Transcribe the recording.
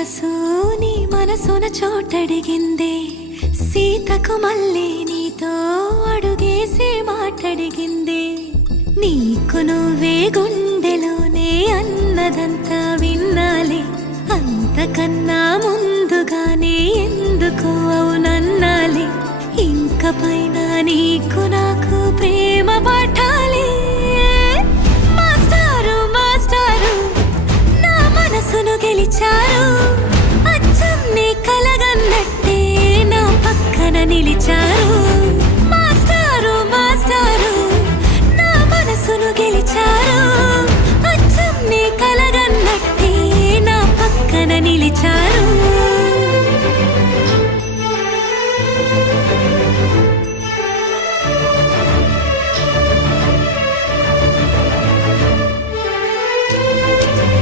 మనసు నీ మనసున చోటడిగిందే, సీతకు మళ్ళీ నీతో అడుగేసి మాటడిగిందే. నీకు నువ్వే గుండెలోనే అన్నదంతా విన్నాలే, అంతకన్నా ముందుగానే ఎందుకు అవునన్నాలే. ఇంక పైన నీకు నాకు ప్రేమ